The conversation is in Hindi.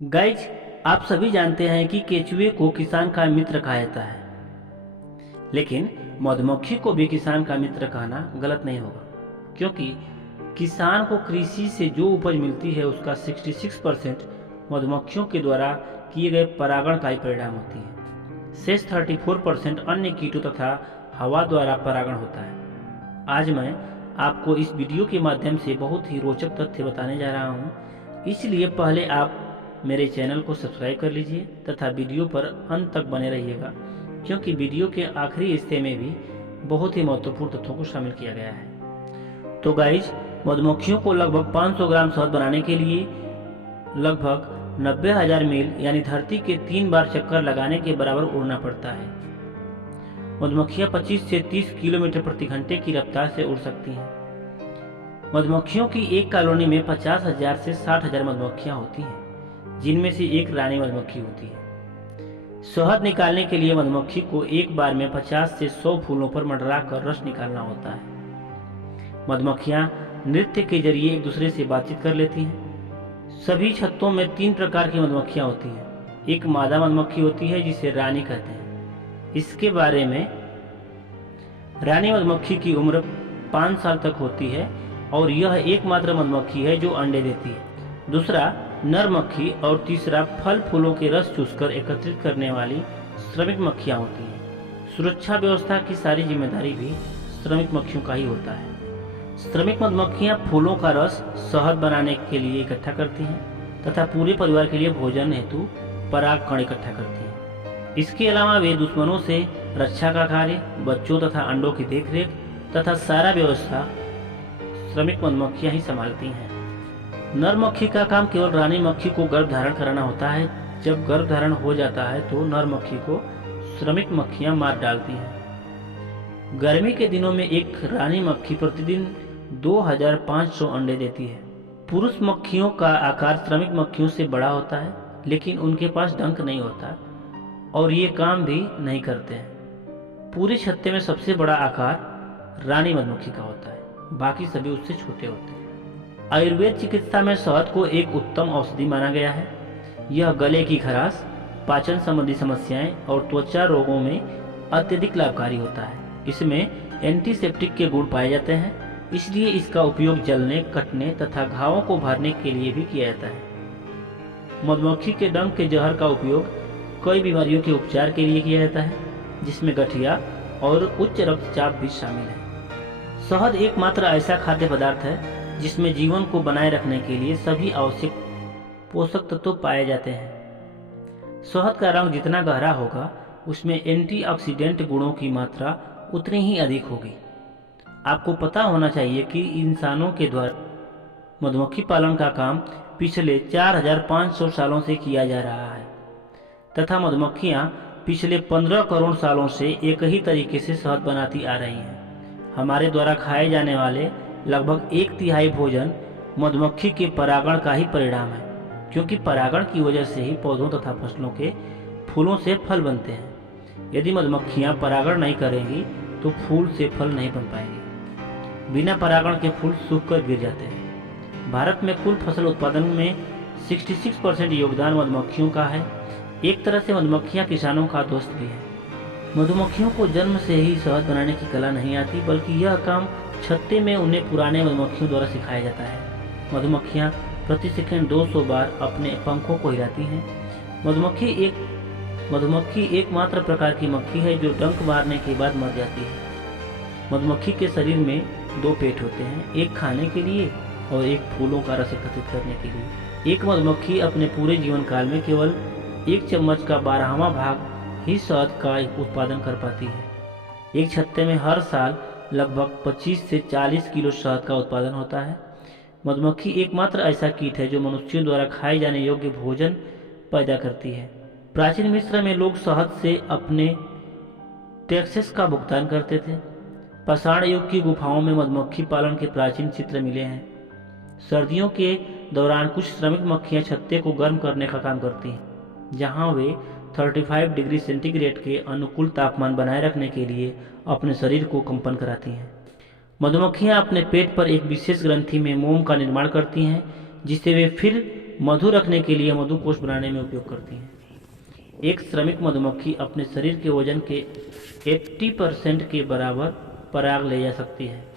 गाइज, आप सभी जानते हैं कि केचुए को किसान का मित्र कहा जाता है, लेकिन मधुमक्खी को भी किसान का मित्र कहना गलत नहीं होगा, क्योंकि किसान को कृषि से जो उपज मिलती है उसका 66% मधुमक्खियों के द्वारा किए गए परागण का ही परिणाम होती है। शेष 34% अन्य कीटों तथा हवा द्वारा परागण होता है। आज मैं आपको इस वीडियो के माध्यम से बहुत ही रोचक तथ्य बताने जा रहा हूँ, इसलिए पहले आप मेरे चैनल को सब्सक्राइब कर लीजिए तथा वीडियो पर अंत तक बने रहिएगा, क्योंकि वीडियो के आखिरी हिस्से में भी बहुत ही महत्वपूर्ण तथ्यों को शामिल किया गया है। तो गाइज, मधुमक्खियों को लगभग 500 ग्राम शहद बनाने के लिए लगभग 90,000 मील यानी धरती के 3 बार चक्कर लगाने के बराबर उड़ना पड़ता है। मधुमक्खियां 25 से 30 किलोमीटर प्रति घंटे की रफ्तार से उड़ सकती हैं। मधुमक्खियों की एक कॉलोनी में 50,000 से 60,000 मधुमक्खियां होती हैं, जिनमें से एक रानी मधुमक्खी होती है। शहद निकालने के लिए मधुमक्खी को एक बार में 50 से 100 फूलों पर मंडरा कर रस निकालना होता है। मधुमक्खियां नृत्य के जरिए एक दूसरे से बातचीत कर लेती हैं। सभी छत्तों में 3 प्रकार की मधुमक्खियां होती हैं। एक मादा मधुमक्खी होती है जिसे रानी कहते हैं। इसके बारे में रानी मधुमक्खी की उम्र 5 साल तक होती है और यह एकमात्र मधुमक्खी है जो अंडे देती है। दूसरा नर मक्खी और तीसरा फल फूलों के रस चूसकर एकत्रित करने वाली श्रमिक मक्खियां होती हैं। सुरक्षा व्यवस्था की सारी जिम्मेदारी भी श्रमिक मक्खियों का ही होता है। श्रमिक मधुमक्खियां फूलों का रस शहद बनाने के लिए इकट्ठा करती हैं तथा पूरे परिवार के लिए भोजन हेतु पराग कण इकट्ठा करती हैं। इसके अलावा वे दुश्मनों से रक्षा का कार्य, बच्चों तथा अंडों की देखरेख तथा सारा व्यवस्था श्रमिक मधुमक्खियां ही संभालती हैं। नर मक्खी का काम केवल रानी मक्खी को गर्भ धारण कराना होता है। जब गर्भ धारण हो जाता है तो नर मक्खी को श्रमिक मक्खियां मार डालती हैं। गर्मी के दिनों में एक रानी मक्खी प्रतिदिन 2500 अंडे देती है। पुरुष मक्खियों का आकार श्रमिक मक्खियों से बड़ा होता है, लेकिन उनके पास डंक नहीं होता और ये काम भी नहीं करते हैं। पूरे छत्ते में सबसे बड़ा आकार रानी मधुमक्खी का होता है, बाकी सभी उससे छोटे होते हैं। आयुर्वेद चिकित्सा में शहद को एक उत्तम औषधि माना गया है। यह गले की खराश, पाचन संबंधी समस्याएं और त्वचा रोगों में अत्यधिक लाभकारी होता है। इसमें एंटीसेप्टिक के गुण पाए जाते हैं, इसलिए इसका उपयोग जलने, कटने तथा घावों को भरने के लिए भी किया जाता है। मधुमक्खी के डंक के जहर का उपयोग कई बीमारियों के उपचार के लिए किया जाता है, जिसमें गठिया और उच्च रक्तचाप भी शामिल है। शहद एकमात्र ऐसा खाद्य पदार्थ है जिसमें जीवन को बनाए रखने के लिए सभी आवश्यक पोषक तत्व पाए जाते हैं। शहद का रंग जितना गहरा होगा, उसमें एंटीऑक्सीडेंट गुणों की मात्रा उतनी ही अधिक होगी। आपको पता होना चाहिए कि इंसानों के द्वारा मधुमक्खी पालन का काम पिछले 4500 सालों से किया जा रहा है तथा मधुमक्खियां पिछले 15 करोड़ सालों से एक ही तरीके से शहद बनाती आ रही हैं। हमारे द्वारा खाए जाने वाले लगभग 1/3 भोजन मधुमक्खी के परागण का ही परिणाम है, क्योंकि परागण की वजह से ही पौधों तथा फसलों के फूलों से फल बनते हैं। यदि मधुमक्खियां परागण नहीं करेंगी तो फूल से फल नहीं बन पाएंगे। बिना परागण के फूल सूखकर गिर जाते हैं। भारत में कुल फसल उत्पादन में 66% योगदान मधुमक्खियों का है। एक तरह से मधुमक्खियां किसानों का दोस्त भी है। मधुमक्खियों को जन्म से ही शहद बनाने की कला नहीं आती, बल्कि यह काम छत्ते में उन्हें पुराने मधुमक्खियों द्वारा सिखाया जाता है। मधुमक्खियां प्रति सेकंड 200 बार अपने पंखों को हिलाती हैं। मधुमक्खी एकमात्र प्रकार की मक्खी है जो डंक मारने के बाद मर जाती है। मधुमक्खी के शरीर में 2 पेट होते हैं, एक खाने के लिए और एक फूलों का रस एकत्रित करने के लिए। एक मधुमक्खी अपने पूरे जीवन काल में केवल 1 चम्मच का 12वां भाग ही शहद का उत्पादन कर पाती है। एक छत्ते में हर साल लगभग 25 से 40 किलो शहद का उत्पादन होता है। मधुमक्खी एकमात्र ऐसा कीट है जो मनुष्यों द्वारा खाए जाने योग्य भोजन पैदा करती है। प्राचीन मिस्र में लोग शहद से अपने टैक्सेस का भुगतान करते थे। पाषाण युग की गुफाओं में मधुमक्खी पालन के प्राचीन चित्र मिले हैं। सर्दियों के दौरान कुछ श्रमिक मक्खियां छत्ते को गर्म करने का काम करती हैं, जहां वे 35 डिग्री सेंटीग्रेड के अनुकूल तापमान बनाए रखने के लिए अपने शरीर को कंपन कराती हैं। मधुमक्खियां अपने पेट पर एक विशेष ग्रंथि में मोम का निर्माण करती हैं, जिसे वे फिर मधु रखने के लिए मधुकोष बनाने में उपयोग करती हैं। एक श्रमिक मधुमक्खी अपने शरीर के वजन के 80% के बराबर पराग ले जा सकती है।